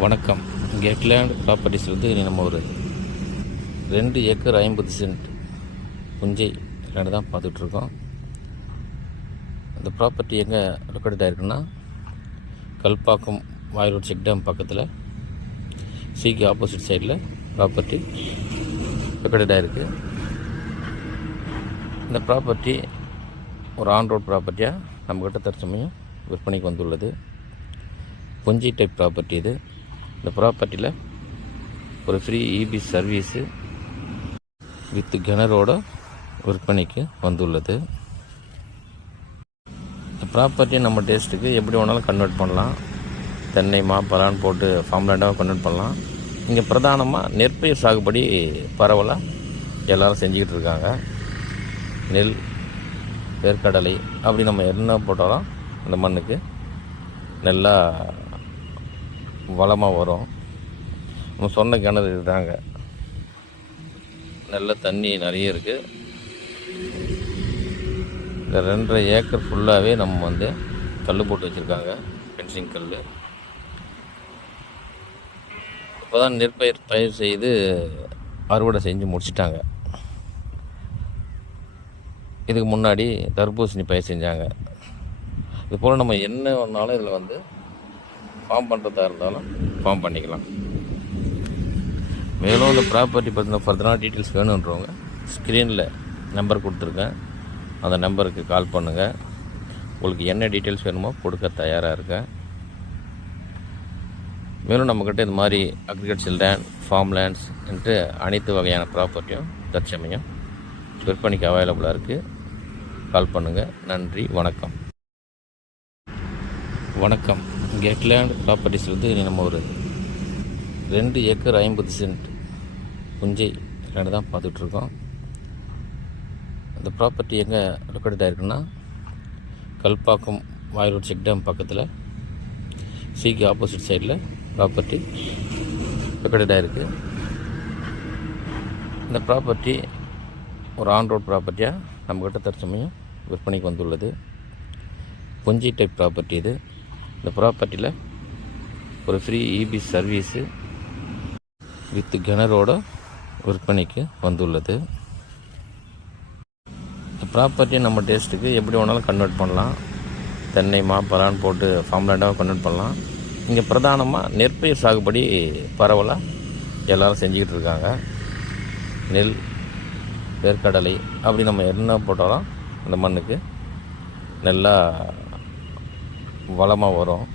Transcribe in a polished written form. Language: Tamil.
வணக்கம். கெட்லேண்ட் ப்ராப்பர்ட்டிஸ் நம்ம ஒரு 2 ஏக்கர் 50 சென்ட் புஞ்சை லேண்டு தான் பார்த்துட்ருக்கோம். இந்த ப்ராப்பர்ட்டி எங்கே லொக்கேட் ஆகிருக்குன்னா, கல்பாக்கம் வாய்ரோட் செக் டேம் பக்கத்தில் சிக்கு ஆப்போசிட் சைடில் ப்ராப்பர்ட்டி லொக்கேட் ஆகிருக்கு. இந்த ப்ராப்பர்ட்டி ஒரு ஆன் ரோட் ப்ராப்பர்ட்டியாக நம்மக்கிட்ட தற்சமயம் விற்பனைக்கு வந்துள்ளது. புஞ்சை டைப் ப்ராப்பர்ட்டி இது. இந்த ப்ராப்பர்ட்டியில் ஒரு ஃப்ரீ இபி சர்வீஸு வித் கிணறோட விற்பனைக்கு வந்துள்ளது. இந்த ப்ராப்பர்ட்டியை நம்ம டேஸ்ட்டுக்கு எப்படி வேணாலும் கன்வெர்ட் பண்ணலாம். தென்னை பலான் போட்டு ஃபார்ம் லேண்டாக கன்வெர்ட் பண்ணலாம். இங்கே பிரதானமாக நெற்பயிர் சாகுபடி பரவலாக எல்லோரும் செஞ்சுக்கிட்டு இருக்காங்க. நெல், வேர்க்கடலை அப்படி நம்ம என்ன போட்டாலும் அந்த மண்ணுக்கு நல்லா வளமாக வரும். நம்ம சொன்ன கிணறு இருக்காங்க, நல்ல தண்ணி நிறைய இருக்குது. இந்த 2.5 ஏக்கர் ஃபுல்லாகவே நம்ம கல் போட்டு வச்சுருக்காங்க, ஃபென்சிங் கல். இப்போ தான் பயிர் செய்து அறுவடை செஞ்சு முடிச்சிட்டாங்க. இதுக்கு முன்னாடி தர்பூசணி பயிர் செஞ்சாங்க. இது போல் நம்ம என்ன ஒன்றாலும் இதில் ஃபார்ம் பண்ணுறதா இருந்தாலும் ஃபார்ம் பண்ணிக்கலாம். மேலும் இந்த ப்ராப்பர்ட்டி பற்றின ஃபர்தரான டீட்டெயில்ஸ் வேணுன்றவங்க ஸ்க்ரீனில் நம்பர் கொடுத்துருக்கேன், அந்த நம்பருக்கு கால் பண்ணுங்கள். உங்களுக்கு என்ன டீட்டெயில்ஸ் வேணுமோ கொடுக்க தயாராக இருக்கேன். மேலும் நம்மக்கிட்ட இது மாதிரி அக்ரிகல்ச்சர் லேண்ட், ஃபார்ம் லேண்ட்ஸ் என்று அனைத்து வகையான ப்ராப்பர்ட்டியும் தற்சமயம் விற்பனைக்கு அவைலபிளாக இருக்குது. கால் பண்ணுங்கள். நன்றி, வணக்கம். வணக்கம். கெட்லேண்ட் ப்ராப்பர்ட்டிஸ் நம்ம ஒரு 2 ஏக்கர் 50 சென்ட் புஞ்சை லேண்டு தான் பார்த்துட்ருக்கோம். இந்த ப்ராப்பர்ட்டி எங்கே லொக்கேட் ஆகிருக்குன்னா, கல்பாக்கம் வாய்ரோட் செக் டேம் பக்கத்தில் சிக்கு ஆப்போசிட் சைடில் ப்ராப்பர்ட்டி லொக்கேட் ஆகிருக்கு. இந்த ப்ராப்பர்ட்டி ஒரு ஆன் ரோட் ப்ராப்பர்ட்டியாக நம்மக்கிட்ட தற்சமயம் விற்பனைக்கு வந்துள்ளது. புஞ்சை டைப் ப்ராப்பர்ட்டி இது. இந்த ப்ராப்பர்ட்டியில் ஒரு ஃப்ரீ இபி சர்வீஸு வித் கிணறோட விற்பனைக்கு வந்துள்ளது. இந்த ப்ராப்பர்ட்டியை நம்ம டேஸ்ட்டுக்கு எப்படி வேணாலும் கன்வெர்ட் பண்ணலாம். தென்னை பலான் போட்டு ஃபார்ம் லேண்டாக கன்வெர்ட் பண்ணலாம். இங்கே பிரதானமாக நெற்பயிர் சாகுபடி பரவலாக எல்லோரும் செஞ்சுக்கிட்டு இருக்காங்க. நெல், வேர்க்கடலை அப்படி நம்ம என்ன போட்டாலும் அந்த மண்ணுக்கு நல்லா வளமாக வரும்.